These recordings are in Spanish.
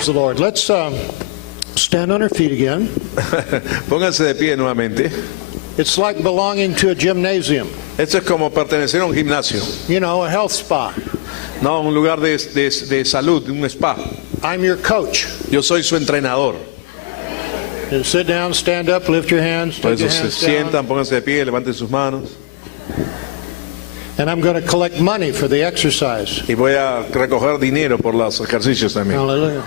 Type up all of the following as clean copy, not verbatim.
Praise the Lord. Let's stand on our feet again. Pónganse de pie nuevamente. It's like belonging to a gymnasium. Esto es como pertenecer a un gimnasio, You know, a health spa. no un lugar de salud, un spa. I'm your coach. Yo soy su entrenador. You sit down, stand up, lift your hands, Por take your eso se hands down. sientan, pónganse de pie, levanten sus manos. And I'm going to collect money for the exercise. Y voy a recoger dinero por los ejercicios también. Hallelujah.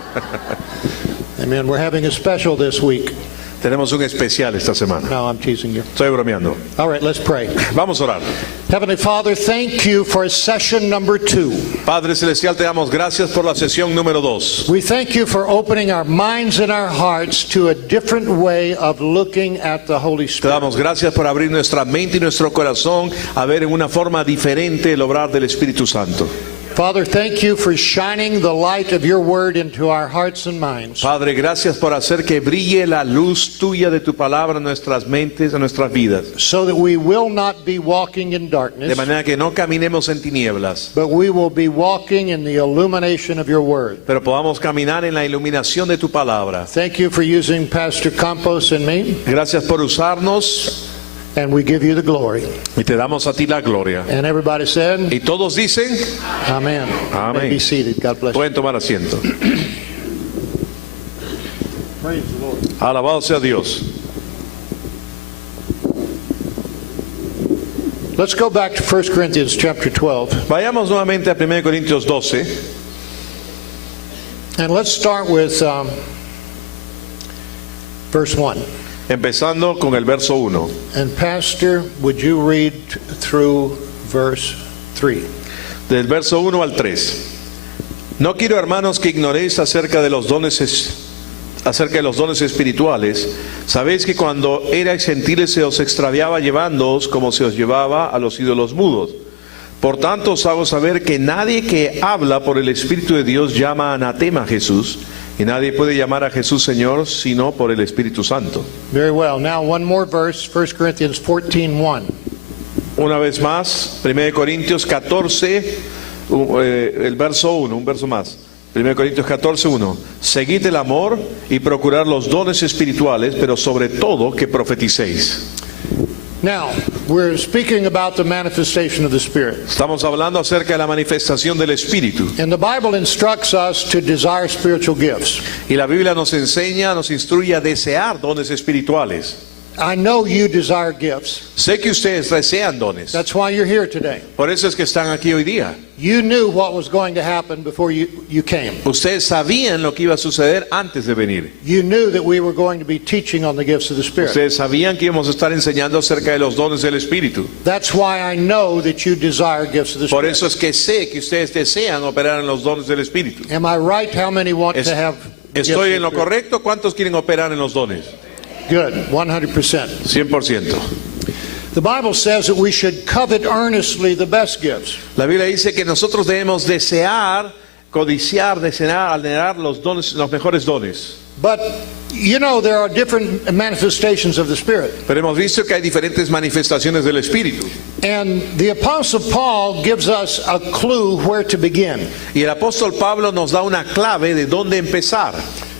Amen. We're having a special this week. Tenemos un especial esta semana. No, I'm teasing you. Estoy bromeando. All right, let's pray. Vamos a orar. Heavenly Father, thank you for session number 2. Padre Celestial, te damos gracias por la sesión número 2. We thank you for opening our minds and our hearts to a different way of looking at the Holy Te Spirit. damos gracias por abrir nuestra mente y nuestro corazón a ver en una forma diferente el obrar del Espíritu Santo. Father, thank you for shining the light of your word into our hearts and minds. Padre, gracias por hacer que brille la luz tuya de tu palabra en nuestras mentes, en nuestras vidas. So that we will not be walking in De darkness, manera que no caminemos en tinieblas, but we will be walking in the illumination of your word. pero podamos caminar en la iluminación de tu palabra. Thank you for using Pastor Campos and me, Gracias por usarnos and we give you the glory. y te damos a ti la gloria. And everybody said, Y todos dicen, Amen. Amen. May be seated. God bless you. pueden tomar asiento. Praise the Lord. Alabado sea Dios. Let's go back to 1 Corinthians chapter 12, Vayamos nuevamente a 1 Corintios 12 and let's start with verse 1. empezando con el verso 1. And Pastor, would you read through verse 3? Del verso 1 al 3. No quiero, hermanos, que ignoréis acerca de los dones espirituales. Sabéis que cuando erais gentiles se os extraviaba llevándoos como se os llevaba a los ídolos mudos. Por tanto os hago saber que nadie que habla por el Espíritu de Dios llama anatema a Jesús, y nadie puede llamar a Jesús Señor sino por el Espíritu Santo. Very well. Now one more verse, 1 Corinthians 14:1. Una vez más, 1 Corintios 14, el verso 1, un verso más. 1 Corintios 14, 1. Seguid el amor y procurad los dones espirituales, pero sobre todo que profeticéis. Now, we're speaking about the manifestation of the Spirit. Estamos hablando acerca de la manifestación del Espíritu. And the Bible instructs us to desire spiritual gifts. Y la Biblia nos enseña, nos instruye a desear dones espirituales. I know you desire gifts. Sé que ustedes desean dones. That's why you're here today. Por eso es que están aquí hoy día. You knew what was going to happen before you came. Ustedes sabían lo que iba a suceder antes de venir. You knew that we were going to be teaching on the gifts of the Spirit. Ustedes sabían que íbamos a estar enseñando acerca de los dones del Espíritu. That's why I know that you desire gifts of the Por Spirit. eso es que sé que ustedes desean operar en los dones del Espíritu. Am I right? How many want to have gifts of ¿Estoy the en lo Spirit? correcto? ¿Cuántos quieren operar en los dones? Good, 100%. 100%. The Bible says that we should covet earnestly the best gifts. La Biblia dice que nosotros debemos desear, codiciar, desear, anhelar los dones, los mejores dones. But you know there are different manifestations of the Spirit. Pero hemos visto que hay diferentes manifestaciones del Espíritu. And the Apostle Paul gives us a clue where to begin. Y el apóstol Pablo nos da una clave de dónde empezar.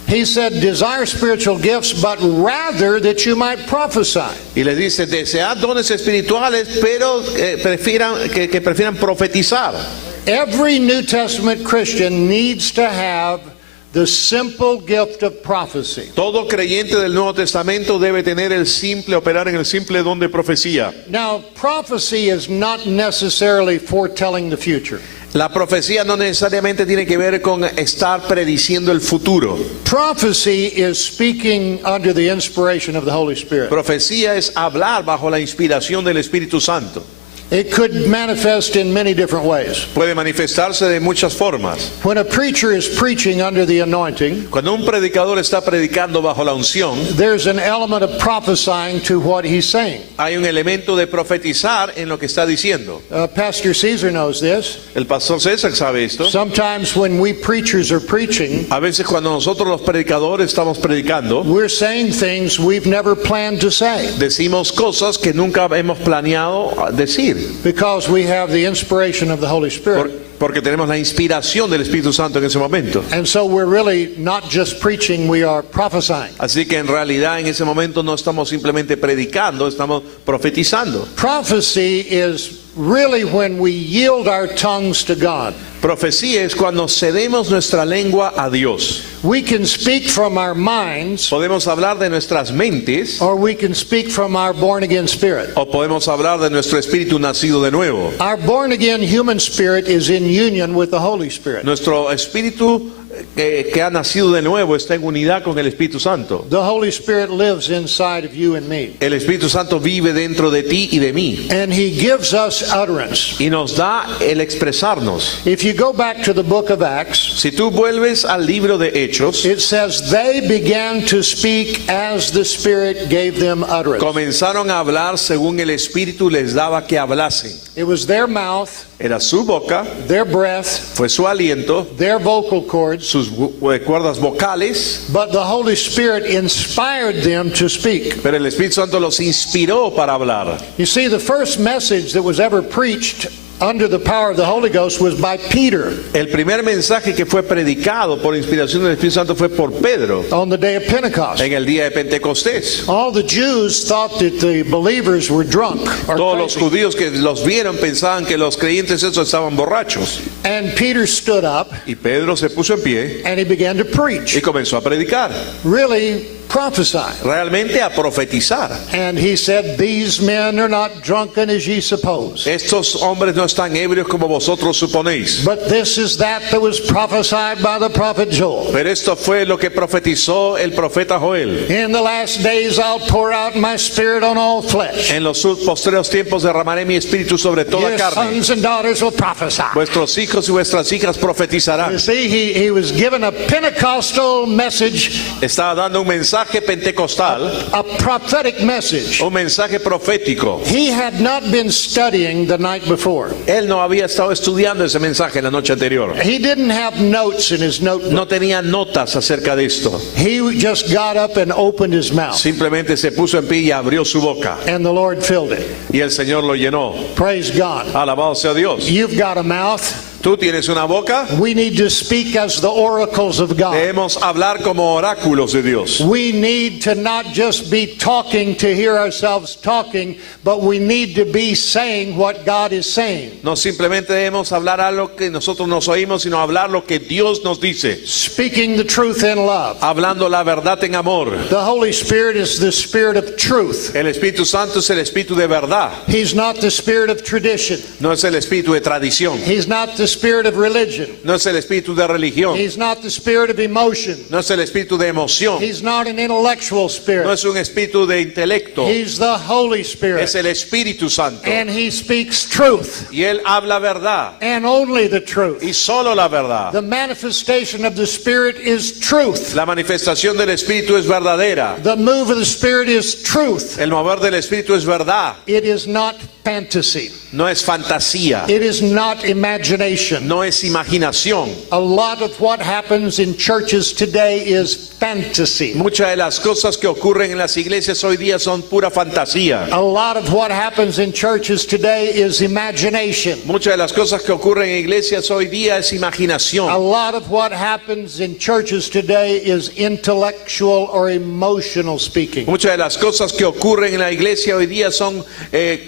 He said, desire spiritual gifts, but rather that you might prophesy. Y les dice, desead dones espirituales, pero prefieran profetizar. Every New Testament Christian needs to have the simple gift of prophecy. Todo creyente del Nuevo Testamento debe tener operar en el simple don de profecía. Now, prophecy is not necessarily foretelling the future. La profecía no necesariamente tiene que ver con estar prediciendo el futuro. Prophecy is speaking under the inspiration of the Holy Spirit. Profecía es hablar bajo la inspiración del Espíritu Santo. It could manifest in many different ways. Puede manifestarse de muchas formas. When a preacher is preaching under the anointing, Cuando un predicador está predicando bajo la unción, there's an element of prophesying to what he's saying. hay un elemento de profetizar en lo que está diciendo. Pastor Caesar knows this. El pastor César sabe esto. Sometimes when we preachers are preaching, A veces cuando nosotros los predicadores estamos predicando, we're saying things we've never planned to say decimos cosas que nunca hemos planeado decir. because we have the inspiration of the Holy Spirit. porque tenemos la inspiración del Espíritu Santo en ese momento. And so we're really not just preaching, we are prophesying. Así que en realidad en ese momento no estamos simplemente predicando, estamos profetizando. Prophecy is really when we yield our tongues to God. Profecía es cuando cedemos nuestra lengua a Dios. We can speak from our minds, Podemos hablar de nuestras mentes or we can speak from our born-again spirit. o podemos hablar de nuestro espíritu nacido de nuevo. Our born-again human spirit is in union with the Holy Spirit. Nuestro espíritu que ha nacido de nuevo está en unidad con el Espíritu Santo. The Holy Spirit lives inside of you and me. El Espíritu Santo vive dentro de ti y de mí And He gives us utterance. y nos da el expresarnos. If you go back to the book of Acts, Si tú vuelves al libro de Hechos, it says they began to speak as the Spirit gave them utterance. comenzaron a hablar según el Espíritu les daba que hablasen. It was their mouth, Era su boca, their breath, fue su aliento, their vocal cords, sus cuerdas vocales, but the Holy Spirit inspired them to speak. pero el Espíritu Santo los inspiró para hablar. You see, the first message that was ever preached under the power of the Holy Ghost was by Peter El primer mensaje que fue predicado por inspiración del Espíritu Santo fue por Pedro on the day of Pentecost. en el día de Pentecostés. All the Jews thought that the believers were drunk or Todos los crazy. judíos que los vieron pensaban que los creyentes esos estaban borrachos. And Peter stood up Y Pedro se puso en pie and he began to preach, y comenzó a predicar, really prophesy. realmente a profetizar. And he said, "These men are not drunken as ye suppose, Estos hombres no están ebrios como vosotros suponéis. but this is that was prophesied by the prophet Joel. Pero esto fue lo que profetizó el profeta Joel. In the last days I'll pour out my spirit on all flesh. En los postreros tiempos derramaré mi espíritu sobre toda Your carne. sons and daughters will prophesy." Vuestros hijos y vuestras hijas profetizarán. You see, he was given a Pentecostal message, Estaba dando un mensaje pentecostal, a prophetic message. un mensaje profético. He had not been studying the night before. Él no había estado estudiando ese mensaje la noche anterior. He didn't have notes in his notebook. No tenía notas acerca de esto. He just got up and opened his mouth, Simplemente se puso en pie y abrió su boca. and the Lord filled it. Y el Señor lo llenó. Praise God. Alabado sea Dios. You've got a mouth. Tú tienes una boca. We need to speak as the oracles of God. Debemos hablar como oráculos de Dios. We need to not just be talking to hear ourselves talking, but we need to be saying what God is saying. No simplemente debemos hablar algo que nosotros nos oímos, sino hablar lo que Dios nos dice. Speaking the truth in love. Hablando la verdad en amor. The Holy Spirit is the Spirit of truth. El Espíritu Santo es el Espíritu de verdad. He's not the Spirit of tradition. No es el Espíritu de tradición. He's not the Spirit of religion. No es el Espíritu de religión. He's not the Spirit of emotion. No es el Espíritu de emoción. He's not an intellectual No spirit. es un Espíritu de intelecto. He's the Holy Es Spirit. el Espíritu Santo. And He speaks truth Y Él habla verdad. and only the truth. Y solo la verdad. The manifestation of the Spirit is truth. La manifestación del Espíritu es verdadera. The move of the Spirit is truth. El mover del Espíritu es verdad. It is not fantasy. No es fantasía. It is not imagination. No es imaginación. A lot of what happens in churches today is fantasy. Muchas de las cosas que ocurren en las iglesias hoy día son pura fantasía. A lot of what happens in churches today is imagination. Muchas de las cosas que ocurren en iglesias hoy día es A imaginación. lot of what happens in churches today is intellectual or emotional speaking. Muchas de las cosas que ocurren en la iglesia hoy día son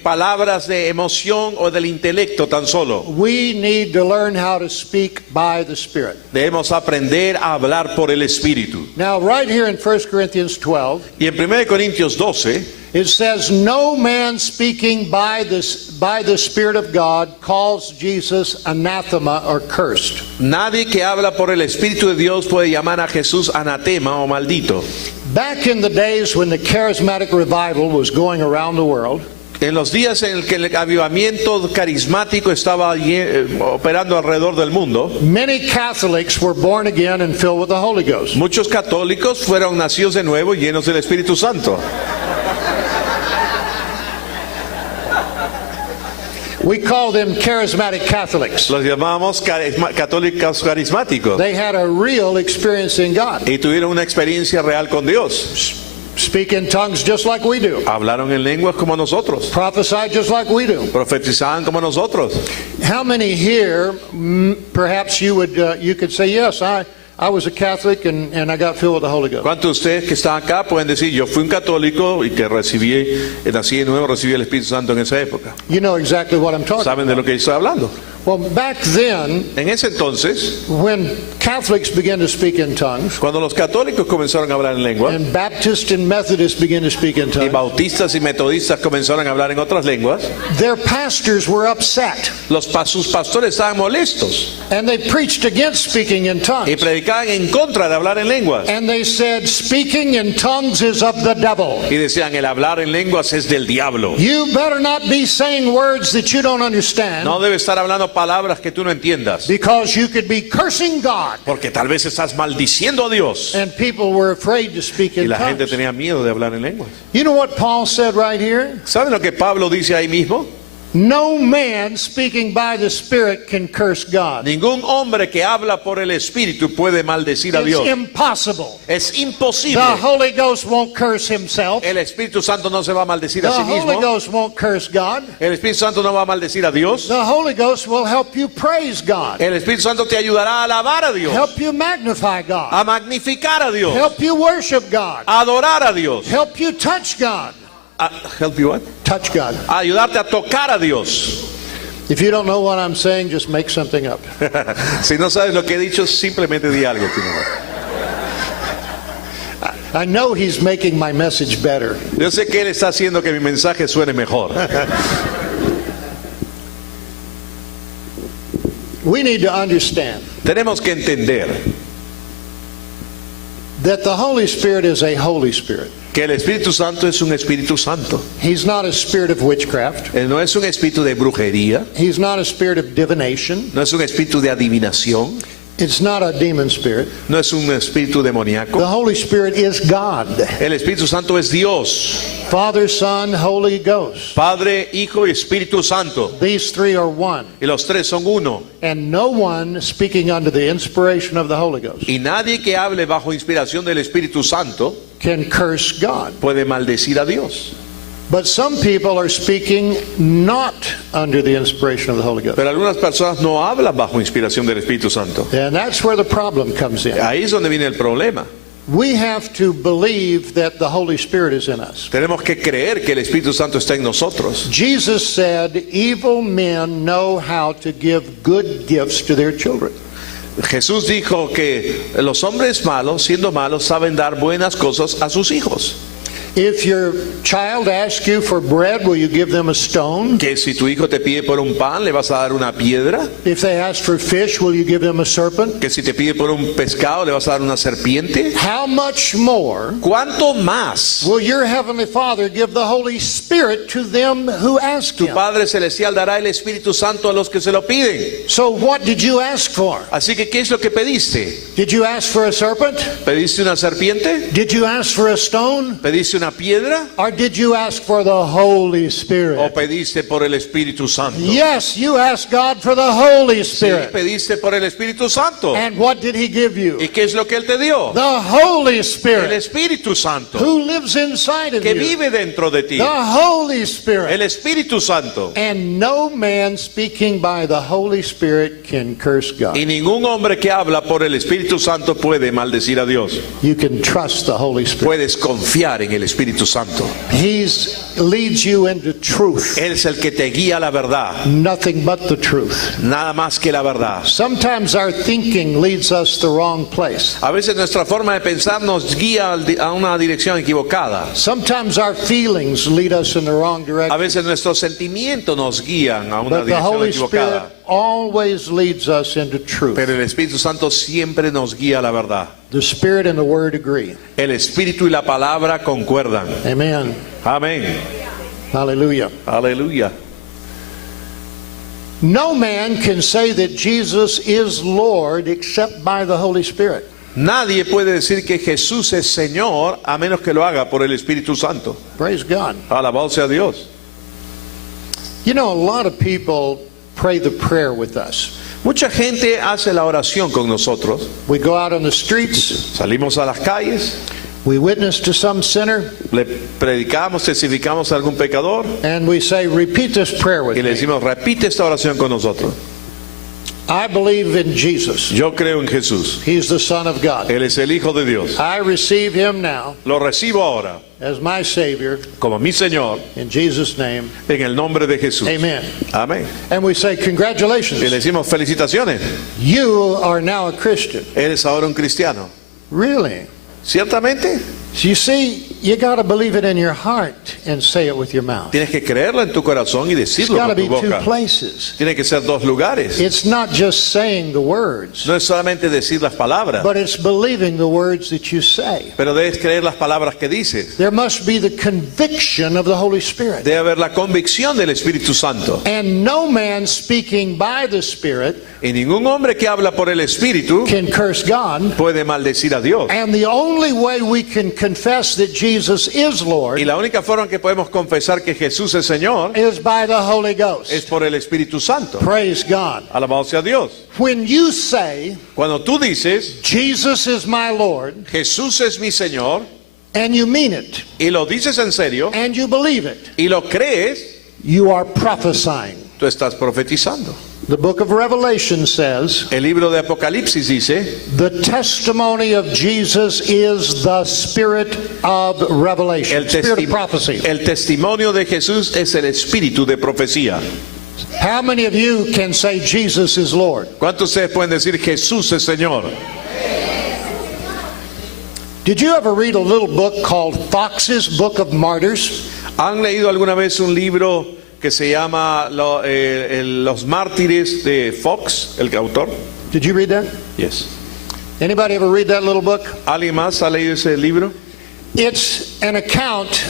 palabras de emoción o del intelecto tan solo. We need to learn how to speak by the Spirit. Debemos aprender a hablar por el Espíritu. Now, right here in 1 Corinthians 12, Y en 1 Corintios 12 it says, "No man speaking by the Spirit of God calls Jesus anathema or cursed." nadie que habla por el Espíritu de Dios puede llamar a Jesús anatema o maldito. Back in the days when the charismatic revival was going around the world, En los días en el que el avivamiento carismático estaba operando alrededor del mundo, many Catholics were born again and filled with the Holy Ghost. muchos católicos fueron nacidos de nuevo y llenos del Espíritu Santo. We call them charismatic Catholics. Los llamamos católicos carismáticos They had a real experience in God. y tuvieron una experiencia real con Dios. speak in tongues just like we do, hablaron en lenguas como nosotros, prophesy just like we do. profetizaban como nosotros. How many here, perhaps you could say, yes, I was a Catholic and I got filled with the Holy Ghost. ¿Cuántos de ustedes que están acá pueden decir, yo fui un católico y que nací de nuevo, recibí el Espíritu Santo en esa época? You know exactly what I'm talking ¿Saben de lo que estoy hablando? Well, back then, En ese entonces, when Catholics began to speak in tongues, cuando los católicos comenzaron a hablar en lenguas, and Baptists and Methodists began to speak in y tongues, bautistas y metodistas comenzaron a hablar en otras lenguas, their pastors were upset, sus pastores estaban molestos and they preached against speaking in y tongues. predicaban en contra de hablar en lenguas. And they said, speaking in tongues is of the devil. Y decían, el hablar en lenguas es del diablo. You better not be saying words that you don't understand, No debe estar hablando palabras que tú no entiendas, because you could be cursing God. porque tal vez estás maldiciendo a Dios. And people were afraid to speak Y in la gente tongues. tenía miedo de hablar en lenguas. You know what Paul said right here? ¿Saben lo que Pablo dice ahí mismo? No man speaking by the Spirit can curse God. Ningún hombre que habla por el Espíritu puede maldecir a It's Dios. impossible. Es The imposible. Holy Ghost won't curse himself. El Espíritu Santo no se va a maldecir The a sí Holy mismo. Ghost won't curse God. El Espíritu Santo no va a maldecir a Dios. The Holy Ghost will help you praise God, El Espíritu Santo te ayudará a alabar a Dios, help you magnify God, a magnificar a Dios, help you worship God, a adorar a Dios. help you touch God. Help you what? Touch God. A ayudarte a tocar a Dios. If you don't know what I'm saying, just make something up. Si no sabes lo que he dicho, simplemente di algo. tú nomás. I know he's making my message better. Yo sé que Él está haciendo que mi mensaje suene mejor. We need to understand Tenemos que entender that the Holy Spirit is a Holy Spirit. que el Espíritu Santo es un Espíritu Santo. He's not a spirit of witchcraft. Él no es un espíritu de brujería, He's not a spirit of divination. no es un espíritu de adivinación, It's not a demon spirit. no es un espíritu The demoníaco. Holy Spirit is God. El Espíritu Santo es Dios, Father, Son, Holy Ghost. Padre, Hijo y Espíritu Santo. These three are one. Y los tres son uno. And no one speaking under the inspiration of the Holy Ghost Y nadie que hable bajo inspiración del Espíritu Santo can curse God. puede maldecir a Dios. But some people are speaking not under the inspiration of the Holy Ghost. Pero algunas personas no hablan bajo inspiración del Espíritu Santo. And that's where the problem comes in. Ahí es donde viene el problema. We have to believe that the Holy Spirit is in us. Tenemos que creer que el Espíritu Santo está en nosotros. Jesus said, evil men know how to give good gifts to their children. Jesús dijo que los hombres malos, siendo malos, saben dar buenas cosas a sus hijos. If your child asks you for bread, will you give them a stone? Que si tu hijo te pide por un pan, le vas a dar una piedra. If they ask for fish, will you give them a serpent? Que si te pide por un pescado, le vas a dar una serpiente. How much more ¿Cuánto más will your heavenly Father give the Holy Spirit to them who ask tu him? Padre Celestial dará el Espíritu Santo a los que se lo piden? So what did you ask for? Así que, ¿qué es lo que pediste? Did you ask for a serpent? ¿Pediste una serpiente? Did you ask for a stone? ¿Pediste una piedra? Or did you ask for the Holy ¿O Spirit? pediste por el Espíritu Santo? Yes, you asked God for the Holy Sí, Spirit. pediste por el Espíritu Santo. And what did he give you? ¿Y qué es lo que Él te dio? The Holy El Spirit Espíritu Santo, who lives inside of que you. vive dentro de ti. The Holy El Spirit. Espíritu Santo. And no man speaking by the Holy Spirit can curse God. Y ningún hombre que habla por el Espíritu Santo puede maldecir a Dios. You can trust the Holy Spirit. Puedes confiar en el Espíritu Santo. He leads you into truth. Él es el que te guía a la verdad. Nothing but the truth. Nada más que la verdad. Sometimes our thinking leads us the wrong place. A veces nuestra forma de pensar nos guía a una dirección equivocada. Sometimes our feelings lead us in the wrong A direction. veces nuestros sentimientos nos guían a una But the dirección Holy Spirit equivocada. always leads us into truth. Pero el Espíritu Santo siempre nos guía a la verdad. The Spirit and the Word agree. El Espíritu y la palabra concuerdan. Amen. Amén. Hallelujah. Aleluya. No man can say that Jesus is Lord except by the Holy Spirit. Nadie puede decir que Jesús es Señor a menos que lo haga por el Espíritu Santo. Praise God. Alabado sea Dios. You know, a lot of people pray the prayer with us. Mucha gente hace la oración con nosotros. We go out on the streets, Salimos a las calles, We witness to some sinner, le predicamos, testificamos a algún pecador and we say, repeat this prayer with y le me. decimos, repite esta oración con nosotros. I believe in Jesus. Yo creo en Jesús. He's the Son of God. Él es el Hijo de Dios. I receive him now Lo recibo ahora as my Savior como mi Señor in Jesus' name. en el nombre de Jesús. Amen. Amén. And we say, Y le congratulations. decimos, felicitaciones. You are now a Christian. Eres ahora un cristiano. Really? Ciertamente, You see, you got to believe it in your heart and say it with your mouth. tienes que creerlo en tu corazón y It's decirlo got to con be tu two boca. places. Tiene que ser dos lugares. It's not just saying the words, No es solamente decir las palabras, but it's believing the words that you say. pero debes creer las palabras que dices. There must be the conviction of the Holy Spirit. Debe haber la convicción del Espíritu Santo. And no man speaking by the Spirit Y ningún hombre que habla por el Espíritu can curse God. puede maldecir a Dios. And the only way we can confess that Jesus is Lord Y la única forma en que podemos confesar que Jesús es Señor is by the Holy es Ghost. por el Espíritu Santo. Praise God. Alabado sea Dios. When you say, Cuando tú dices, Jesus is my Lord, Jesús es mi Señor, and you mean it, y lo dices en serio, and you believe it, y lo crees, you are prophesying. tú estás profetizando. The book of Revelation says, El libro de Apocalipsis dice, the testimony of Jesus is the spirit of revelation, el, spirit of prophecy. el testimonio de Jesús es el espíritu de profecía. How many of you can say Jesus is Lord? ¿Cuántos de ustedes pueden decir Jesús es Señor? Did you ever read a little book called Fox's Book of Martyrs? ¿Han leído alguna vez un libro que se llama Los Mártires de Fox, el autor? Did you read that? Yes. Anybody ever read that little book? ¿Alguien más ha leído ese libro? It's an account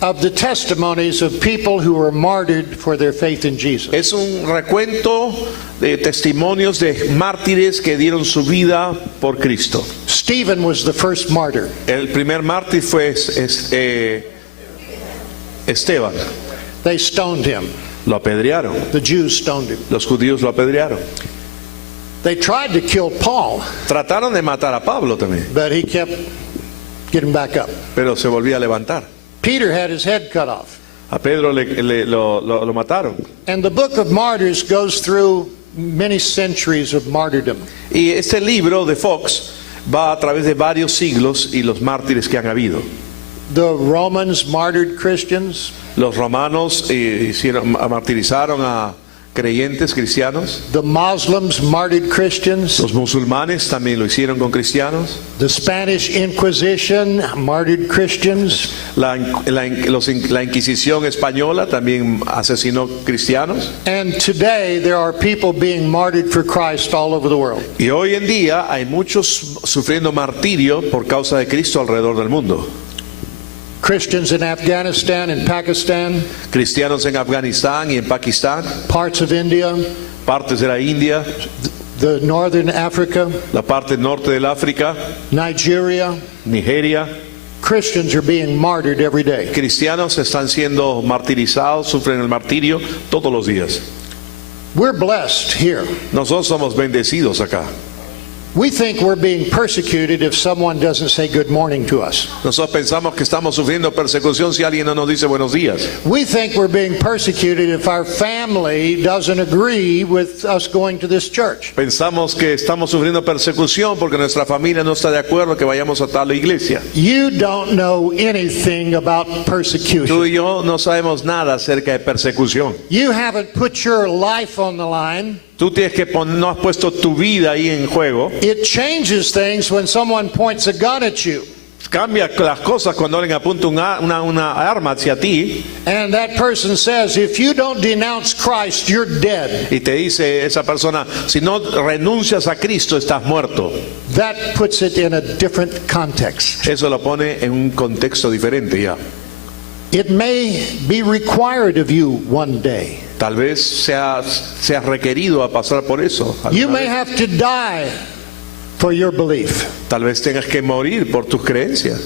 of the testimonies of people who were martyred for their faith in Jesus. Es un recuento de testimonios de mártires que dieron su vida por Cristo. Stephen was the first martyr. El primer mártir fue Esteban. They stoned him. Lo apedrearon. The Jews stoned him. Los judíos lo apedrearon. They tried to kill Paul, Trataron de matar a Pablo también, but he kept getting back up. pero se volvía a levantar. Peter had his head cut off. A Pedro lo mataron. And the book of Martyrs goes through many centuries of martyrdom. Y este libro de Fox va a través de varios siglos y los mártires que han habido. The Romans martyred Christians. Los romanos martirizaron a creyentes cristianos. The Muslims martyred Christians. Los musulmanes también lo hicieron con cristianos. The Spanish Inquisition martyred Christians. La Inquisición española también asesinó cristianos. And today there are people being martyred for Christ all over the world. Y hoy en día hay muchos sufriendo martirio por causa de Cristo alrededor del mundo. Christians in Afghanistan and Pakistan, Cristianos en Afganistán y en Pakistán, parts of India, partes de la India, the northern Africa, la parte norte del África, Nigeria. Nigeria. Christians are being martyred every day. Cristianos están siendo martirizados, sufren el martirio todos los días. We're blessed here. Nosotros somos bendecidos acá. We think we're being persecuted if someone doesn't say good morning to us. Nosotros pensamos que estamos sufriendo persecución si alguien no nos dice buenos días. We think we're being persecuted if our family doesn't agree with us going to this church. Pensamos que estamos sufriendo persecución porque nuestra familia no está de acuerdo que vayamos a tal iglesia. You don't know anything about Tú persecution. y yo no sabemos nada acerca de persecución. You haven't put your life on the line. Tú tienes que no has puesto tu vida ahí en juego. It changes things when someone points a gun at you Cambia las cosas cuando alguien apunta una arma hacia ti and that person says, if you don't denounce Christ, you're dead. y te dice esa persona, si no renuncias a Cristo estás muerto. That puts it in a different context. Eso lo pone en un contexto diferente ya. It may be required of you one day. Tal vez seas requerido a pasar por eso. You alguna may vez. have to die for your belief. Tal vez tengas que morir por tus creencias.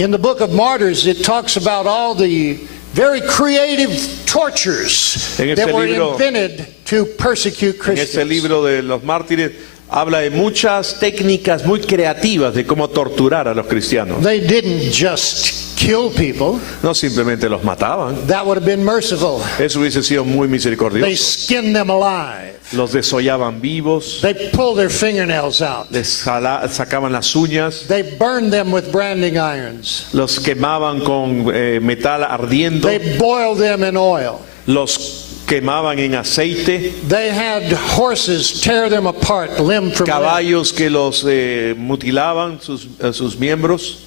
In the book of Martyrs, it talks about all the very creative tortures En este that were libro- invented to persecute En este Christians. libro de los mártires habla de muchas técnicas muy creativas de cómo torturar a los cristianos. They didn't just kill people. No simplemente los mataban. That would have been merciful. Eso hubiese sido muy They misericordioso. skinned them alive. Los desollaban vivos, They pulled their fingernails out. les sacaban las uñas, They burned them with branding irons. los quemaban con metal ardiendo, They boiled them in oil. los quemaban en aceite, They had horses tear them apart, limb from limb, caballos que los mutilaban sus miembros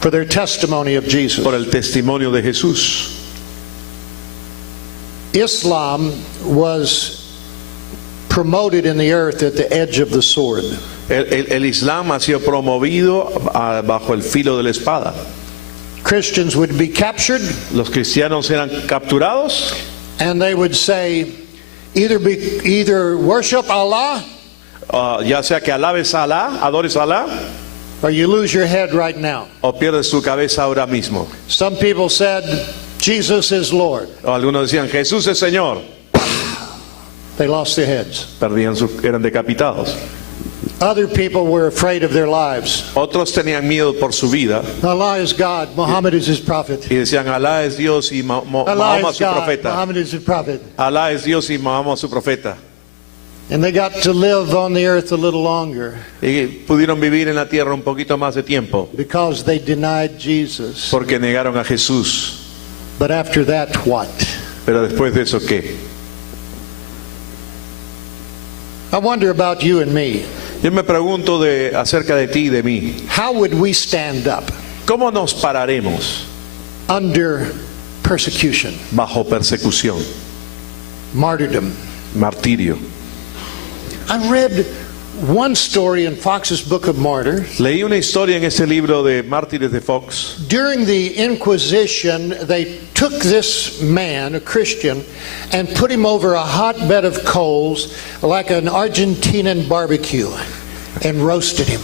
for their testimony of Jesus. por el testimonio de Jesús. Islam was promoted in the earth at the edge of the sword. El Islam ha sido promovido bajo el filo de la espada. Christians would be captured Los cristianos eran capturados and they would say, either worship Allah ya sea que alabes a Alá, adores a Alá, or you lose your head right now. o pierdes tu cabeza ahora mismo. Some people said, Jesus is Lord. O algunos decían, Jesús es Señor. They lost their heads. Eran decapitados. Other people were afraid of their lives. Otros tenían miedo por su vida Allah is God, Muhammad is his prophet. y decían, Alá es Dios y Allah Mahoma is su God, profeta. Muhammad is his prophet. Alá es Dios y Mahoma su profeta. And they got to live on the earth a little longer Y pudieron vivir en la tierra un poquito más de tiempo because they denied Jesus. porque negaron a Jesús. But after that, what? Pero después de eso, ¿qué? I wonder about you and me. Yo me pregunto acerca de ti y de mí. How would we stand up ¿Cómo nos pararemos under persecution, bajo persecución, martyrdom? martirio? I read one story in Fox's Book of Martyrs. Leí una historia en ese libro de Mártires de Fox. During the Inquisition, they took this man, a Christian, and put him over a hotbed of coals like an Argentinian barbecue and roasted him.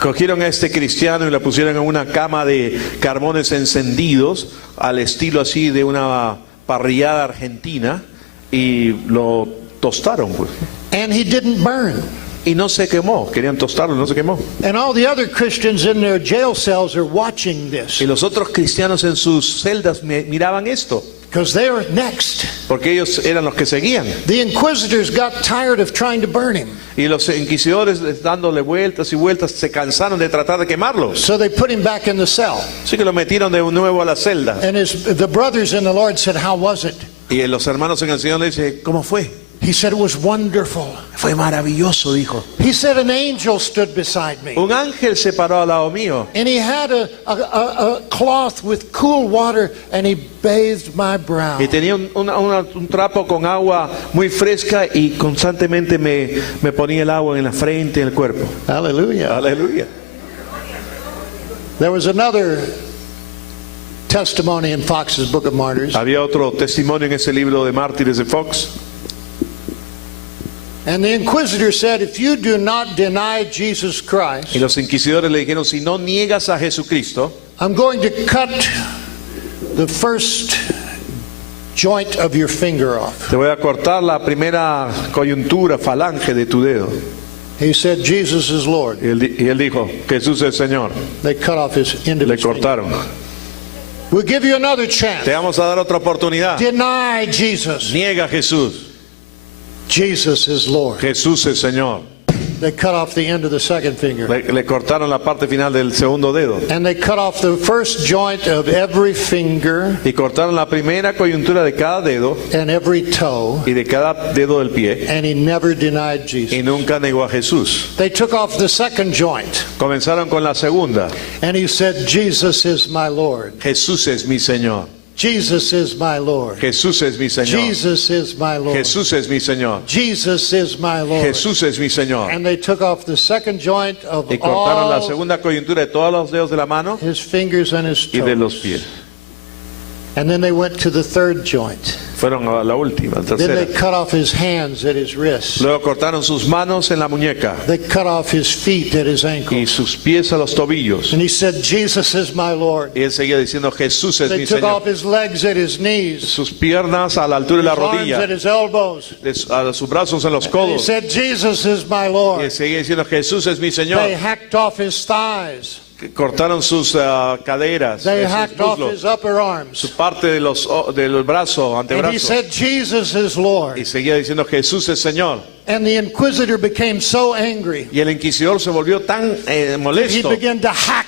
Cogieron a este cristiano y lo pusieron en una cama de carbones encendidos, al estilo así de una parrillada argentina, y lo tostaron, pues. And he didn't burn. Y no se quemó, querían tostarlo, no se quemó. And all the other Christians in their jail cells are watching this Y los otros cristianos en sus celdas miraban esto, because they are next. porque ellos eran los que seguían. The inquisitors got tired of trying to burn him, Y los inquisidores, dándole vueltas y vueltas, se cansaron de tratar de quemarlos. so they put him back in the cell. Así que lo metieron de nuevo a la celda. And the brothers in the Lord said, "How was it?" Y los hermanos en el Señor le dicen, ¿cómo fue? He said, "It was wonderful." Fue maravilloso, dijo. He said, "An angel stood beside me. Un ángel se paró al lado mío And he had a cloth with cool water, and he bathed my brow." y tenía un trapo con agua muy fresca y constantemente me ponía el agua en la frente y en el cuerpo. Hallelujah. Aleluya. There was another testimony in Fox's Book of Martyrs. Había otro testimonio en ese libro de Mártires de Fox. And the inquisitor said, "If you do not deny Jesus Y Christ, los inquisidores le dijeron, si no niegas a Jesucristo, I'm going to cut the first joint of your finger off." te voy a cortar la primera coyuntura, falange de tu dedo. He said, "Jesus is Lord." Y él dijo, Jesús es el Señor. They cut off his end of Le his finger. cortaron. We'll give you another Te chance. vamos a dar otra oportunidad. Deny Jesus. Niega a Jesús. Jesus is Lord. Jesús es Señor. They cut off the end of the second finger. Le cortaron la parte final del segundo dedo. And they cut off the first joint of every finger Y cortaron la primera coyuntura de cada dedo and every toe. y de cada dedo del pie. And he never denied Y Jesus. nunca negó a Jesús. They took off the second joint. Comenzaron con la segunda. And he said, "Jesus is my Lord. Jesús es mi Señor. Jesus is my Lord. Jesús es mi Señor. Jesus is my Lord. Jesús es mi Señor. Jesus is my Lord." Jesús es mi Señor. And they took off the second joint of Y cortaron la all segunda coyuntura de todos los dedos de la mano his fingers and his y de los toes. pies. And then they went to the third joint. Fueron a la última, Then they tercera. cut off his hands at his wrists. Luego cortaron sus manos en la muñeca They cut off his feet at his y ankles. sus pies a los tobillos. And he said, Jesus is my Lord. Y él seguía diciendo, Jesús es They mi took off Señor. his legs at his knees, Sus piernas a la altura de la his arms at rodilla, his elbows. a sus brazos en los And he codos. said, Jesus is my Y él Lord. seguía diciendo, Jesús es mi They Señor. hacked off his thighs. Cortaron sus caderas, They sus hacked off muslos, his upper arms. su parte de del brazo, And he antebrazo. said, Jesus is Lord. Y seguía diciendo, Jesús es Señor. And the inquisitor became so angry, Y el inquisidor se volvió tan he molesto began to hack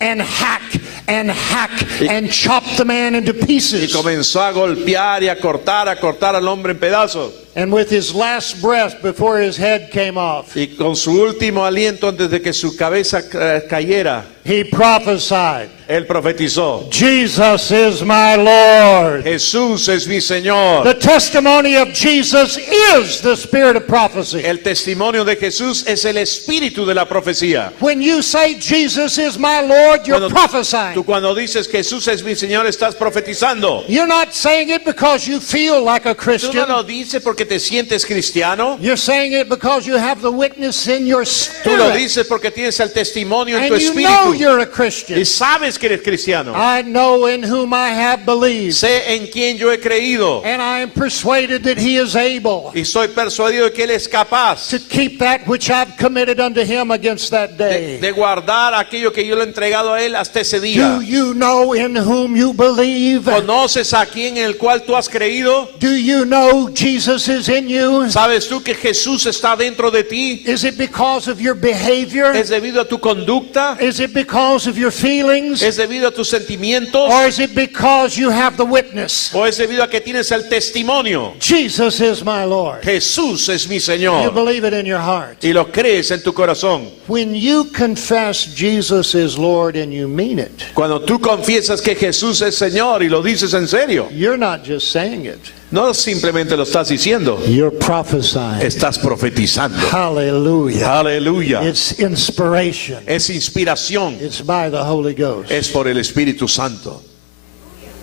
and hack and hack and chop the man into y pieces. comenzó a golpear y a cortar al hombre en pedazos. And with his last breath before his head came off, Y con su último aliento antes de que su cabeza cayera, he prophesied, él profetizó, Jesus is my Lord. Jesús es mi Señor. The testimony of Jesus is the spirit of prophecy. El testimonio de Jesús es el espíritu de la profecía. When you say Jesus is my Lord, you're Tú prophesying. cuando dices Jesús es mi Señor, estás profetizando. You're not saying it because you feel like a Tú Christian. no lo dices porque te sientes cristiano. You're saying it because you have the witness in your Tú lo spirit. dices porque tienes el testimonio en tu And you know espíritu. you're a Christian. Y sabes que eres cristiano. I know in whom I have believed. Sé en quién yo he creído. And I am persuaded that he is able Y soy persuadido de que Él es capaz to keep that which I've committed unto him against that day. de guardar aquello que yo le he entregado a Él hasta ese Do día. you know in whom you believe? ¿Conoces a quién en el cual tú has creído? Do you know Jesus is in you? ¿Sabes tú que Jesús está dentro de ti? Is it because of your behavior? ¿Es debido a tu conducta? Is it because of your feelings? ¿Es debido a tus sentimientos? Or is it because you have the witness? ¿O es debido a que tienes el testimonio? Jesus is my Lord. Jesús es mi You Señor. believe it in your heart. Y lo crees en tu corazón. When you confess Jesus is Lord and you mean it, Cuando tú confiesas que Jesús es Señor y lo dices en serio, you're not just saying it. no simplemente lo estás diciendo, You're prophesying. estás profetizando. Hallelujah. Aleluya. It's inspiration. Es inspiración. It's by the Holy Ghost. Es por el Espíritu Santo.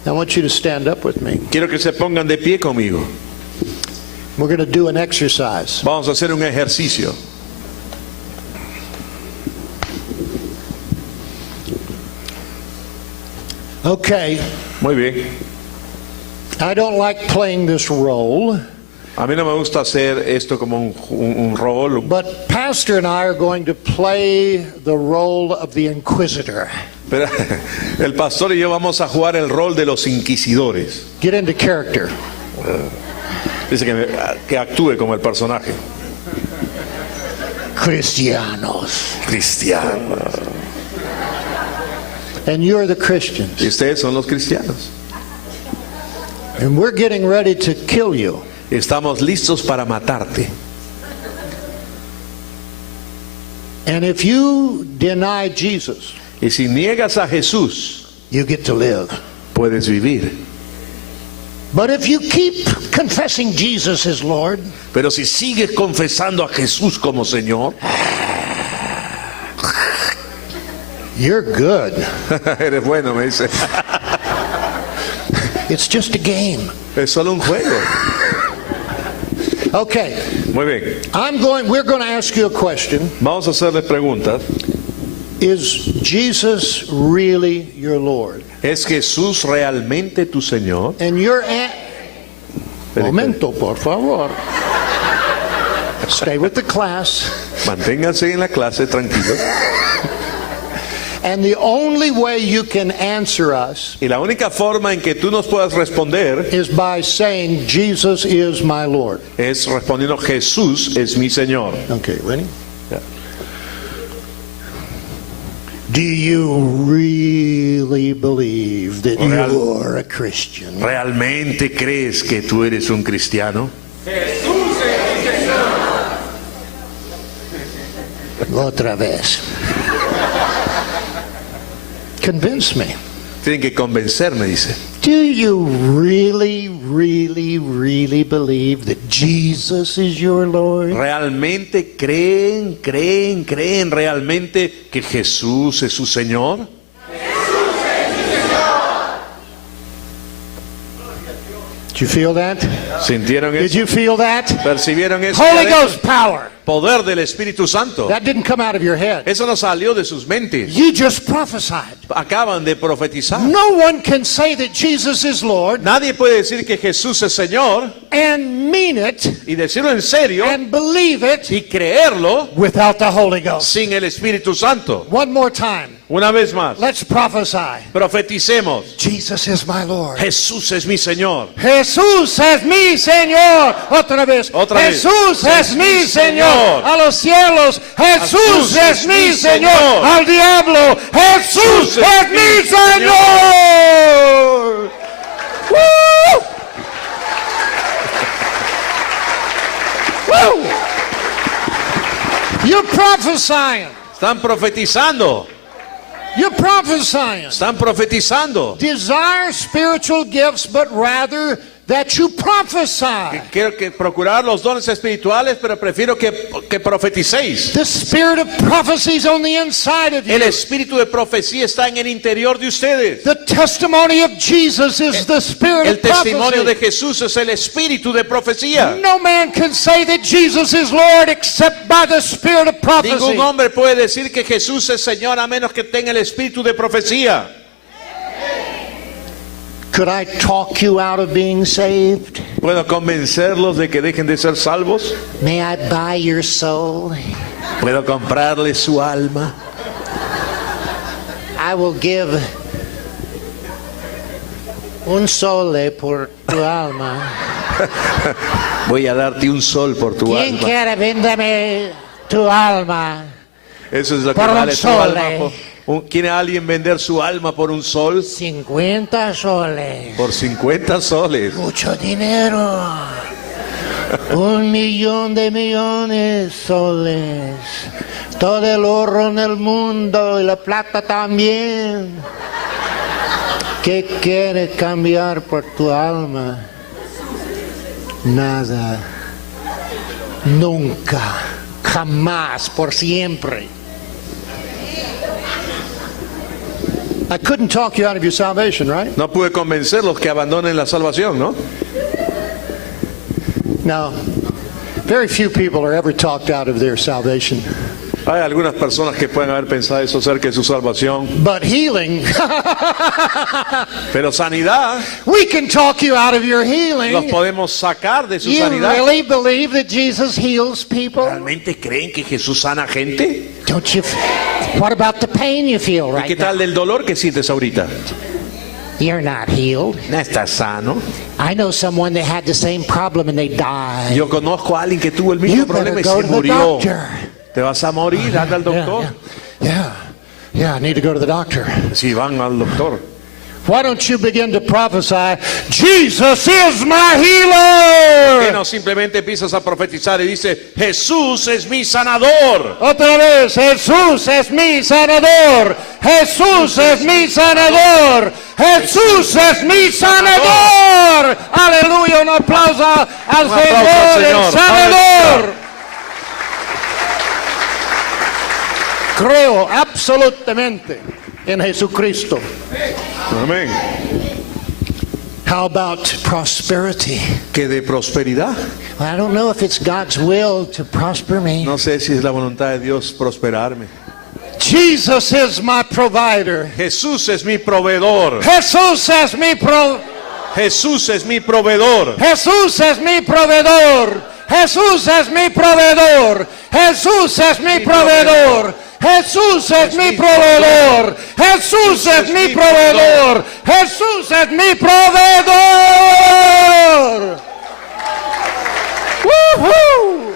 I want you to stand up with me. Quiero que se pongan de pie conmigo. We're going to do an exercise. Vamos a hacer un ejercicio. Okay. Muy bien. I don't like playing this role, A mí no me gusta hacer esto como un rol, but Pastor and I are going to play the role of the inquisitor. pero el pastor y yo vamos a jugar el rol de los inquisidores. Get into character. Dice que actúe como el personaje. Cristianos. Cristiano. And you're the Christians. Y ustedes son los cristianos. And we're getting ready to kill you. Estamos listos para matarte. And if you deny Jesus, Y si niegas a Jesús, you get to live. puedes vivir. But if you keep confessing Jesus as Lord, Pero si sigues confesando a Jesús como Señor, you're good. eres bueno, me dice. It's just a game. Es solo un juego. Okay, Muy bien. we're going to ask you a question. Vamos a hacerle preguntas. Is Jesus really your Lord? ¿Es Jesús realmente tu Señor? And your momento, por favor. Stay with the class. Manténgase en la clase tranquilo. And the only way you can answer us Y la única forma en que tú nos puedas responder is by saying, Jesus is my Lord. es respondiendo, Jesús es mi Señor. Okay, ready? Ya. Do you really believe that Real- you're a Christian? ¿Realmente crees que tú eres un cristiano? Otra vez. Convince me. Tienen que convencerme, dice. Do you really, really, really believe that Jesus is your Lord? ¿Realmente creen realmente que Jesús es su Señor? Did you feel that? ¿Sintieron Did eso? you feel that? ¿Percibieron eso? Holy Adentro? Ghost power. Poder del Espíritu Santo. That didn't come out of your head. Eso no salió de sus mentes. You just prophesied. Acaban de profetizar. No one can say that Jesus is Lord Nadie puede decir que Jesús es Señor and mean it y decirlo en serio and believe it y creerlo without the Holy Ghost. sin el Espíritu Santo. One more time. Una vez más, Let's prophesy. profeticemos. Jesus is my Lord. Jesús es mi Señor. Jesús es mi Señor. Otra vez. Otra vez. Jesús es mi Señor. A los cielos. Jesús es mi Señor. Al diablo. Jesús es mi Señor. ¡Woo! ¡Woo! You're prophesying. Están profetizando. You're prophesying. Están profetizando. Desire spiritual gifts, but rather that you prophesy. Quiero que procurar los dones espirituales, pero prefiero que profeticéis. The spirit of prophecy is on the inside of El you. espíritu de profecía está en el interior de ustedes. The testimony of Jesus is the spirit El of testimonio de prophecy. Jesús es el espíritu de profecía. No man can say that Jesus is Lord except by the spirit of prophecy. Ningún hombre puede decir que Jesús es Señor a menos que tenga el espíritu de profecía. Could I talk you out of being saved? ¿Puedo convencerlos de que dejen de ser salvos? May I buy your soul? ¿Puedo comprarles su alma? I will give un sole por tu alma. Voy a darte un sol por tu ¿Quién alma. quiere venderme tu alma? Eso es lo que Por un vale tu sol, alma. ¿Quiere alguien vender su alma por un sol? 50 soles. Por 50 soles. Mucho dinero. 1,000,000 de millones soles. Todo el oro en el mundo y la plata también. ¿Qué quieres cambiar por tu alma? Nada. Nunca. Jamás. Por siempre. I couldn't talk you out of your salvation, right? No pude convencerlos que abandonen la salvación, ¿no? No. Very few people are ever talked out of their salvation. Hay algunas personas que pueden haber pensado eso acerca de su salvación. But healing, Pero sanidad, we can talk you out of your los healing. podemos sacar de su You sanidad. really believe that Jesus heals people? ¿Realmente creen que Jesús sana gente? Don't you? What about the pain you feel ¿Y right qué tal now? del dolor que sientes ahorita? You're not healed. No estás sano. I know someone that had the same problem and they died. Yo conozco a alguien que tuvo el You mismo better problema y go se to the murió. doctor. ¿Te vas a morir? Anda al doctor. Yeah, I need to go to the doctor. Si van al doctor. Why don't you begin to prophesy, Jesus is my ¿Por qué healer? no simplemente empiezas a profetizar y dice, Jesús es mi sanador? Otra vez, Jesús es mi sanador. Jesús es mi sanador. Jesús es mi sanador. Aleluya, un aplauso al Un aplauso Señor, al el Señor. sanador. Creo absolutamente en Jesucristo. Amén. How about prosperity? Que de prosperidad. I don't know if it's God's will to prosper me. No sé si es la voluntad de Dios prosperarme. Jesus is my provider. Jesús es mi proveedor. Jesús es mi Jesús es mi proveedor. Jesús es mi proveedor. Jesús es mi proveedor. Jesús es mi proveedor. Jesús es mi proveedor. Jesús es mi proveedor. Jesús es mi proveedor. Woo-hoo!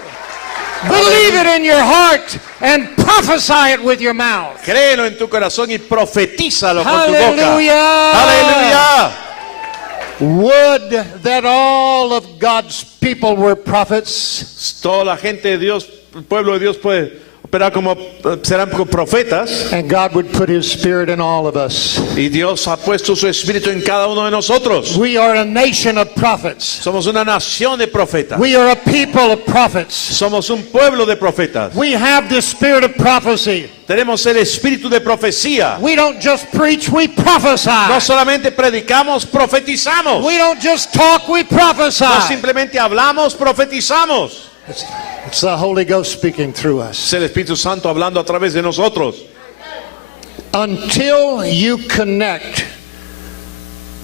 Believe it in your heart and prophesy it with your mouth. Créelo en tu corazón y profetízalo con tu boca. Hallelujah. Aleluya. Would that all of God's people were prophets. Toda la gente de Dios, el pueblo de Dios pero como serán profetas, and God would put His Spirit in all of us. y Dios ha puesto su espíritu en cada uno de nosotros. We are a nation of prophets. Somos una nación de profetas. We are a people of prophets. Somos un pueblo de profetas. We have the spirit of prophecy. Tenemos el espíritu de profecía. We don't just preach, we prophesy. No solamente predicamos, profetizamos. We don't just talk, we prophesy. No simplemente hablamos, profetizamos. It's the Holy Ghost speaking through us. Es el Espíritu Santo hablando a través de nosotros. Until you connect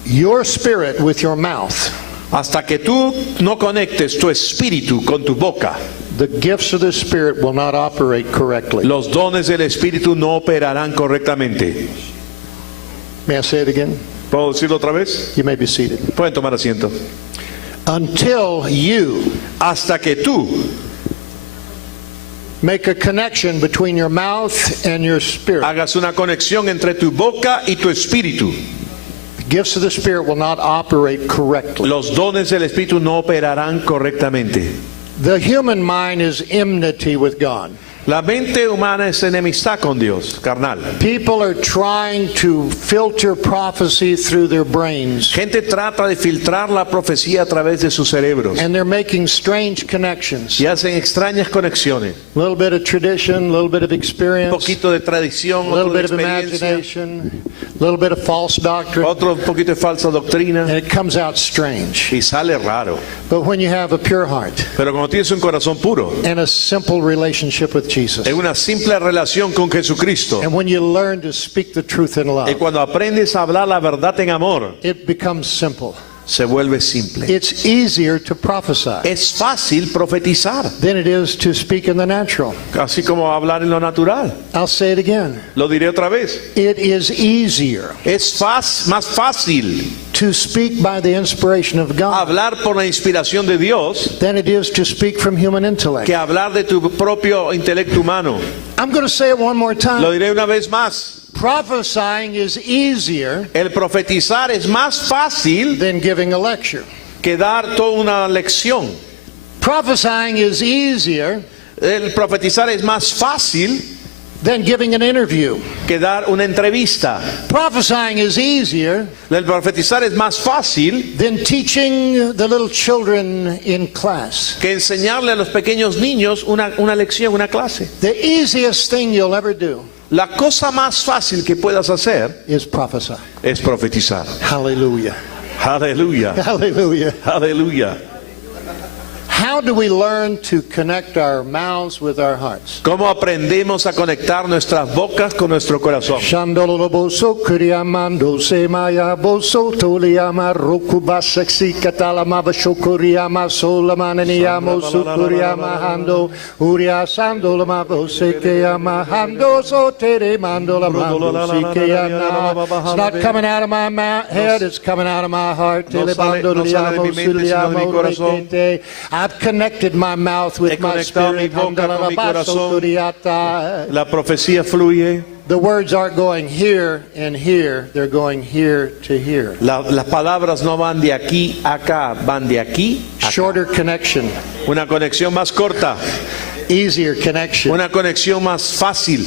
your spirit with your mouth, Hasta que tú no conectes tu espíritu con tu boca, the gifts of the Spirit will not operate correctly. los dones del espíritu no operarán correctamente. May I say it again? ¿Puedo decirlo otra vez? You may be seated. Pueden tomar asiento. Until you Hasta que tú make a connection between your mouth and your spirit, hagas una conexión entre tu boca y tu espíritu, the gifts of the Spirit will not operate correctly. los dones del espíritu no operarán correctamente. The human mind is enmity with God. La mente humana es enemistad con Dios, carnal. People are trying to filter prophecy through their brains, Gente trata de filtrar la profecía a través de sus cerebros and they're making strange connections. y hacen extrañas conexiones. A little bit of tradition, a little bit of Un experience, poquito de tradición, a little otro de bit of experiencia, imagination, a little bit of false doctrine, otro un poquito de falsa doctrina and it comes out strange. y sale raro. But when you have a pure heart Pero cuando tienes un corazón puro, and a simple relationship with Jesus, en una simple relación con Jesucristo, and when you learn to speak the truth in love, y cuando aprendes a hablar la verdad en amor, it becomes simple. se vuelve simple. It's easier to prophesy Es fácil profetizar, than it is to speak in the natural. así como hablar en lo natural. I'll say it again. Lo diré otra vez. It is easier Es más fácil to speak by the inspiration of God hablar por la inspiración de Dios than it is to speak from human intellect. que hablar de tu propio intelecto humano. I'm going to say it one more Lo time. diré una vez más. Prophesying is easier El profetizar es más fácil than giving a lecture. que dar toda una lección. Prophesying is easier El profetizar es más fácil than giving an interview. que dar una entrevista. Prophesying is easier El profetizar es más fácil than teaching the little children in class. que enseñarle a los pequeños niños una lección, una clase. The easiest thing you'll ever do La cosa más fácil que puedas hacer is prophesy. es profetizar. Hallelujah. Aleluya, Hallelujah. aleluya. How do we learn to connect our mouths with our hearts? ¿Cómo aprendemos a conectar nuestras bocas con nuestro corazón? Shandololoboso kuriamando semaya boso toliama rokuba sexy katalama bashokuriama solamananiamo sukuriama hando uria sandolama bose keyama hando so tere mandola mando sikeyana. It's not coming out of my head, it's coming out of my heart. No sale de mi mente, sino de mi corazón. I've connected my mouth with He my conectado mi spirit. boca con mi corazón. La profecía fluye. The words aren't going here and here, they're going here to here. Las palabras no van de aquí a acá, van de aquí a acá. Shorter connection, Una conexión más corta, easier connection. una conexión más fácil.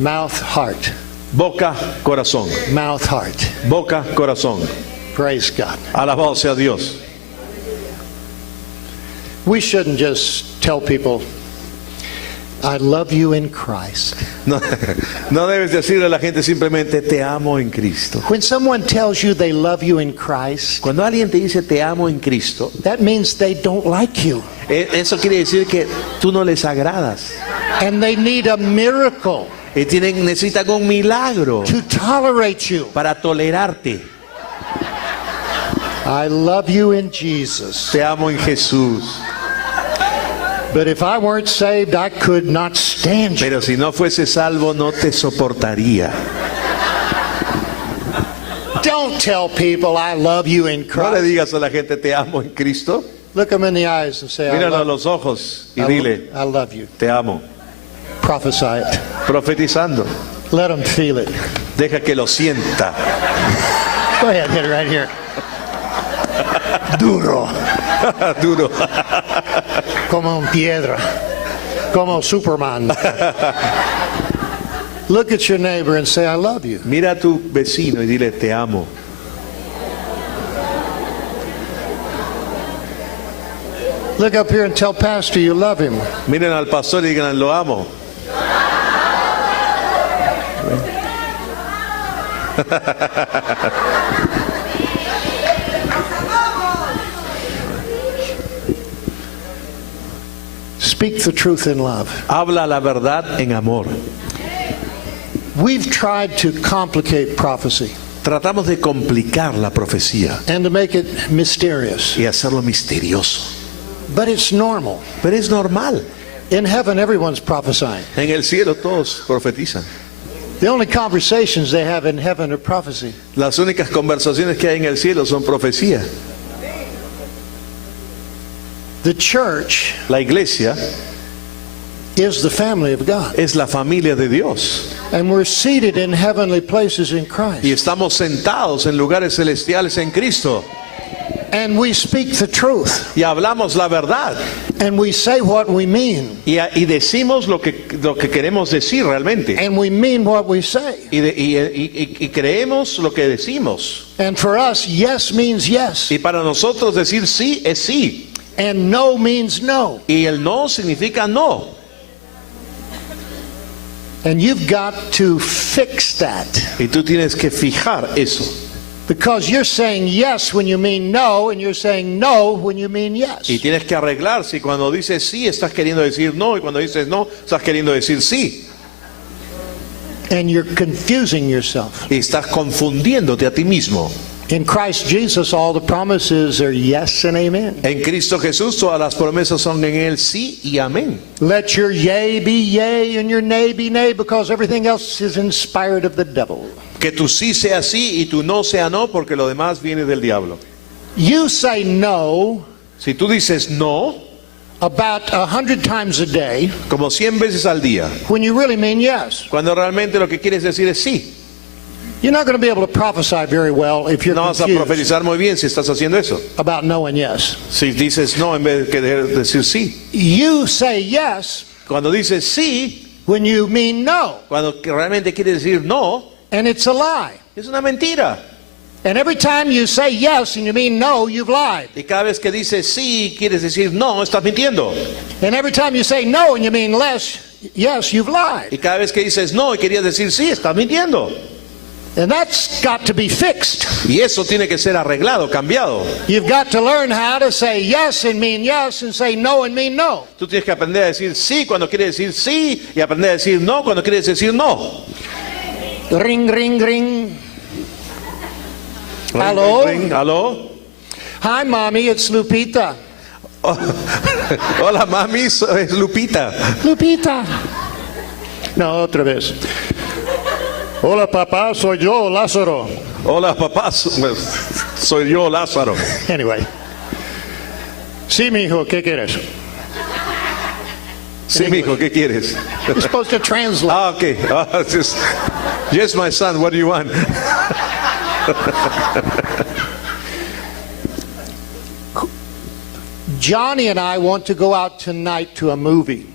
Mouth, heart. Boca, corazón. Mouth, heart. Boca, corazón. Praise God. Alabado sea Dios. We shouldn't just tell people, I love you in Christ. No, no debes decirle a la gente simplemente te amo en Cristo. When someone tells you they love you in Christ, Cuando alguien te dice te amo en Cristo, that means they don't like you. eso quiere decir que tú no les agradas. And they need a miracle Y necesitan un milagro to tolerate you. para tolerarte. I love you in Jesus. Te amo en Jesús. But if I weren't saved, I could not stand you. Pero si no fuese salvo, no te soportaría. Don't tell people I love you in No le Christ. digas a la gente te amo en Cristo. Look them in the eyes and say, Míralo a los ojos y dile I love you. te amo. Prophesy it. Profetizando. Let them feel it. Deja que lo sienta. Go ahead, hit it right here. Duro, Duro. como un piedra. Como Superman. Look at your neighbor and say, I love you. Mira a tu vecino y dile, te amo. Look up here and tell Pastor you love him. Miren al pastor y digan, lo amo. Speak the truth in love. Habla la verdad en amor. We've tried to complicate prophecy Tratamos de complicar la profecía and to make it mysterious, y hacerlo misterioso. but it's normal. Pero es normal. In heaven, everyone's prophesying. En el cielo todos profetizan. The only conversations they have in heaven are prophecy. Las únicas conversaciones que hay en el cielo son profecía. The church La iglesia is the family of God, es la familia de Dios. and we're seated in heavenly places in Y Christ. estamos sentados en lugares celestiales en Cristo. And we speak the truth, Y hablamos la verdad. and we say what we mean, Y decimos lo que queremos decir realmente. and we mean what we say. Y creemos lo que decimos. And for us, yes means yes, Y para nosotros decir sí es sí. and no means no. Y el no significa no. And you've got to fix that, Y tú tienes que fijar eso. because you're saying yes when you mean no, and you're saying no when you mean Y yes. tienes que arreglar si cuando dices sí estás queriendo decir no y cuando dices no estás queriendo decir sí. And you're confusing yourself. Y estás confundiéndote a ti mismo. In Christ Jesus, all the promises are yes and amen. En Cristo Jesús todas las promesas son en Él sí y amén. Let your yea be yea and your nay be nay, because everything else is inspired of the devil. Que tu sí sea sí y tu no sea no porque lo demás viene del diablo. You say no Si tú dices no, about 100 times a day como 100 veces al día, when you really mean yes. cuando realmente lo que quieres decir es sí, You're not going to be able to prophesy very well if you're no vas a confused profetizar muy bien si estás haciendo eso. about no and yes. Si dices no en vez de decir sí. You say yes Cuando dices sí, when you mean no, cuando realmente quieres decir no, and it's a lie. es una mentira. And every time you say yes and you mean no, you've lied. Y cada vez que dices sí, quieres decir no, estás mintiendo. And every time you say no and you mean yes, you've lied. Y cada vez que dices no y querías decir sí, estás mintiendo. And that's got to be fixed. Y eso tiene que ser arreglado, cambiado. You've got to learn how to say yes and mean yes, and say no and mean no. Tú tienes que aprender a decir sí cuando quieres decir sí y aprender a decir no cuando quieres decir no. Ring, ring, ring. Ring, Hello? ring, ring. ¿Aló? Hi, Mommy, it's Lupita. Oh, hola, mami, es Lupita. Lupita. No, otra vez. Hola, papá, soy yo, Lázaro. Hola, papá, soy yo, Lázaro. Anyway. Sí, mijo, ¿qué quieres? Sí, mijo, ¿qué quieres? You're supposed to translate. Ah, ok. Ah, yes, my son, what do you want? Johnny and I want to go out tonight to a movie.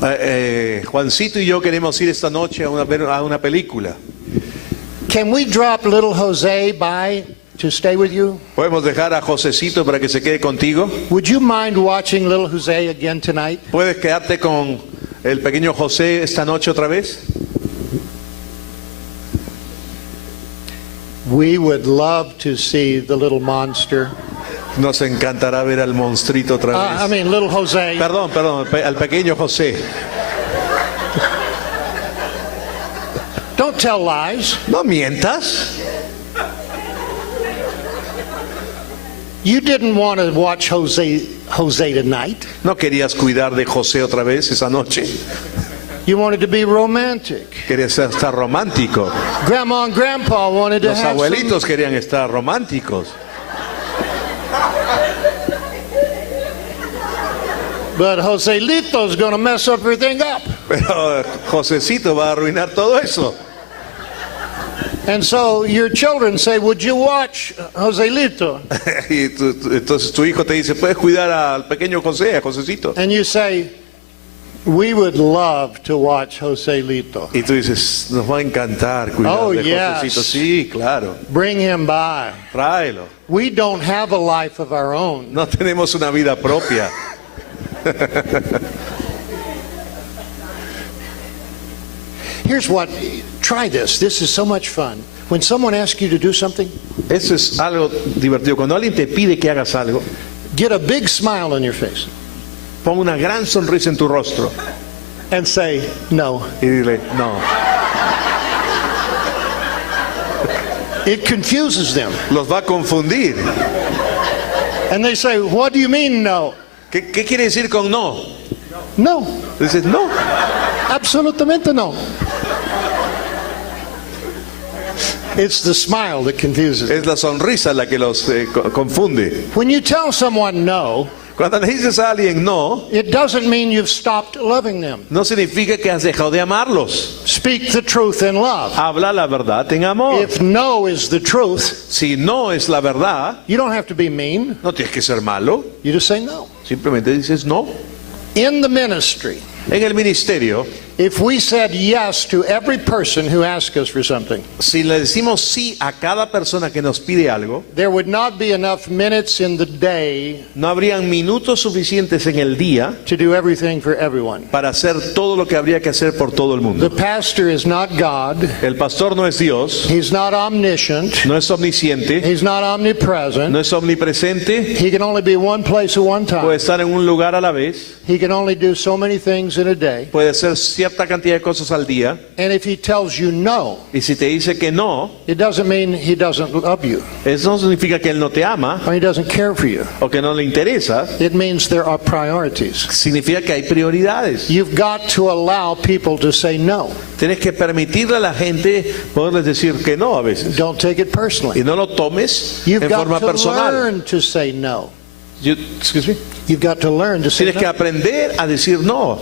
Juancito y yo queremos ir esta noche a una película. Can we drop little Jose by to stay with you? ¿Podemos dejar a Josecito para que se quede contigo? Would you mind watching little Jose again tonight? ¿Puedes quedarte con el pequeño José esta noche otra vez? We would love to see the little monster. Nos encantará ver al monstruito otra I vez. mean, little Jose. Perdón, al pequeño José. Don't tell lies. No mientas. You didn't want to watch Jose tonight. ¿No querías cuidar de José otra vez esa noche? You wanted to be romantic. Querías estar romántico. Grandma and Grandpa wanted to Los have some. abuelitos querían estar románticos. But Joselito's going to mess everything up. Pero Josecito va a arruinar todo eso. And so your children say, would you watch Joselito? Y entonces tu hijo te dice, ¿puedes cuidar al pequeño José, a Josecito? And you say, We would love to watch Joselito. Y tú dices, nos va a encantar cuidar Oh, de yes. Josecito. Sí, claro, Bring him by. tráelo. We don't have a life of our own. No tenemos una vida propia. Here's what, try this. This is so much fun. When someone asks you to do something, Eso es algo divertido. Cuando alguien te pide que hagas algo, get a big smile on your face pon una gran sonrisa en tu rostro and say, no. y dile, no. It confuses them. Los va a confundir. And they say, what do you mean, no? ¿Qué quiere decir con no? No. Dices, no. Absolutamente no. It's the smile that confuses them. Es la sonrisa la que los confunde. When you tell someone no, Cuando le dices a alguien no, it doesn't mean you've stopped loving them. no significa que has dejado de amarlos. Speak the truth in love. Habla la verdad en amor. If no is the truth, Si no es la verdad, you don't have to be mean. no tienes que ser malo. You just say no. Simplemente dices no. In the ministry, En el ministerio, if we said yes to every person who asked us for something, si le decimos sí a cada persona que nos pide algo, there would not be enough minutes in the day no habrían minutos suficientes en el día to do everything for everyone. para hacer todo lo que habría que hacer por todo el The mundo. pastor is not God. El pastor no es Dios, He's not omniscient. no es omnisciente, He's not omnipresent. no es omnipresente, He can only be one place at one time. puede estar en un lugar a la vez, He can only do so many things in a day. puede hacer cierta cantidad de cosas al día, And if he tells you no, y si te dice que no, it doesn't mean he doesn't love you eso no significa que él no te ama or he doesn't care for you. o que no le interesa, It means there are priorities. significa que hay prioridades. You've got to allow people to say no. Tienes que permitirle a la gente poderles decir que no a veces. Don't take it Y personally. no lo tomes You've en got forma to personal. learn to say no. Excuse me. You've got to learn to say Tienes que no. aprender a decir no.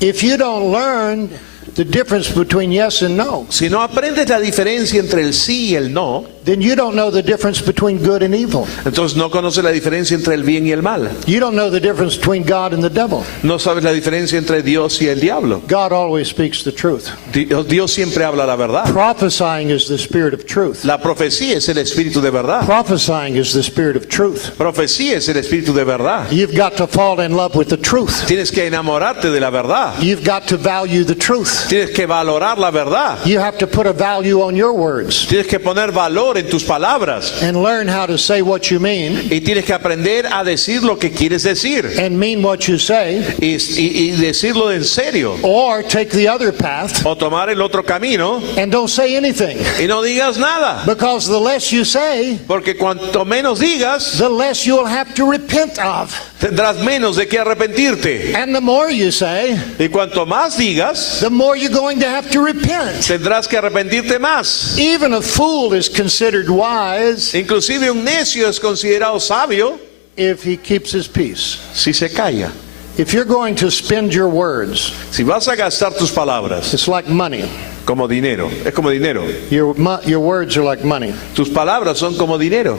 If you don't learn the difference between yes and no, Si no aprendes la diferencia entre el sí y el no, then you don't know the difference between good and evil. entonces no conoces la diferencia entre el bien y el mal. You don't know the difference between God and the devil. No sabes la diferencia entre Dios y el diablo. God always speaks the truth. Dios siempre habla la verdad. Prophesying is the spirit of truth. La profecía es el espíritu de verdad. Prophesying is the spirit of truth. Profecía es el espíritu de verdad. You've got to fall in love with the truth. Tienes que enamorarte de la verdad. You've got to value the truth. Tienes que valorar la verdad. You have to put a value on your words Tienes que poner valor en tus palabras. and learn how to say what you mean Y tienes que aprender a decir lo que quieres decir. and mean what you say, Y decirlo en serio. or take the other path O tomar el otro camino and don't say anything. y no digas nada. Because the less you say, Porque cuanto menos digas, the less you'll have to repent of. tendrás menos de qué arrepentirte. And the more you say, Y cuanto más digas, the more you're going to have to repent. tendrás que arrepentirte más. Even a fool is considered wise Inclusive un necio es considerado sabio if he keeps his peace. si se calla. If you're going to spend your words, Si vas a gastar tus palabras it's like money. como dinero, es como dinero. Your words are like money. Tus palabras son como dinero.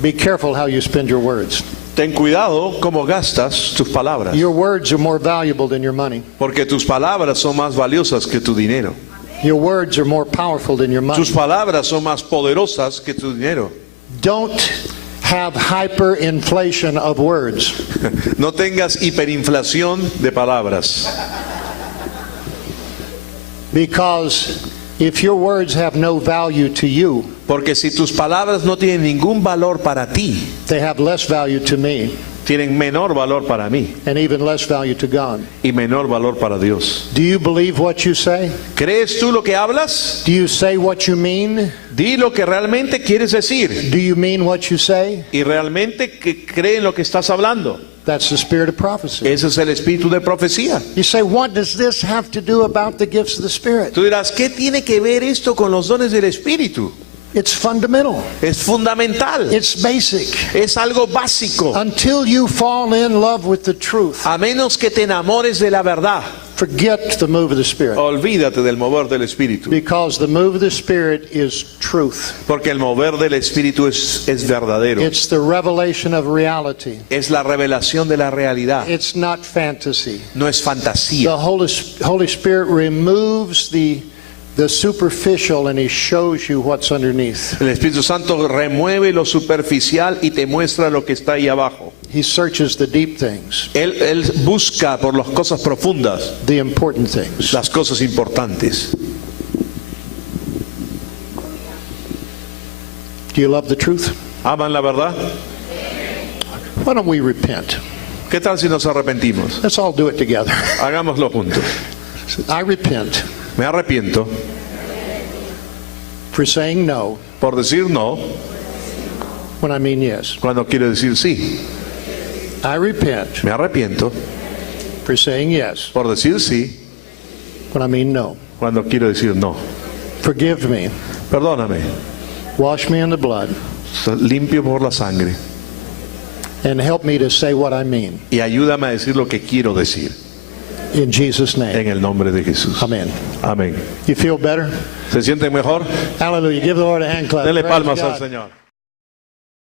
Be careful how you spend your words. Ten cuidado cómo gastas tus palabras, Your words are more valuable than your money. porque tus palabras son más valiosas que tu dinero. Your words are more powerful than your money. Tus palabras son más poderosas que tu dinero. Don't have hyperinflation of words. No tengas hiperinflación de palabras, Because if your words have no value to you, porque si tus palabras no tienen ningún valor para ti, they have less value to me tienen menor valor para mí and even less value to God. y menor valor para Dios. Do you believe what you say? ¿Crees tú lo que hablas? Do you say what you mean? Di lo que realmente quieres decir Do you mean what you say? y realmente que cree en lo que estás hablando. That's the spirit of prophecy. Ese es el espíritu de profecía. You say, what does this have to do about the gifts of the Spirit? Tú dirás, ¿qué tiene que ver esto con los dones del espíritu? It's fundamental. Es fundamental. It's basic. Es algo básico. Until you fall in love with the truth, A menos que te enamores de la verdad, forget the move of the Spirit. olvídate del mover del Espíritu. Because the move of the Spirit is truth. Porque el mover del Espíritu es verdadero. It's the revelation of reality. Es la revelación de la realidad. It's not fantasy. No es The fantasía. Holy Spirit removes the superficial and He shows you what's underneath. El Espíritu Santo remueve lo superficial y te muestra lo que está ahí abajo. He searches the deep things, Él busca por las cosas profundas, the important things. las cosas importantes. Do you love the truth? ¿Aman la verdad? Why don't we repent? ¿Qué tal si nos arrepentimos? Let's all do it together. Hagámoslo juntos. I repent Me arrepiento for saying no por decir no when I mean yes. cuando quiero decir sí. I repent Me arrepiento for saying yes por decir sí when I mean no. cuando quiero decir no. Forgive me. Perdóname. Wash me in the blood Limpio por la sangre and help me to say what I mean. y ayúdame a decir lo que quiero decir. In Jesus' name. En el nombre de Jesús. Amen. Amén. You feel better? ¿Se sienten mejor? Hallelujah. Give the Lord a hand clap. Denle Praise palmas God. al Señor.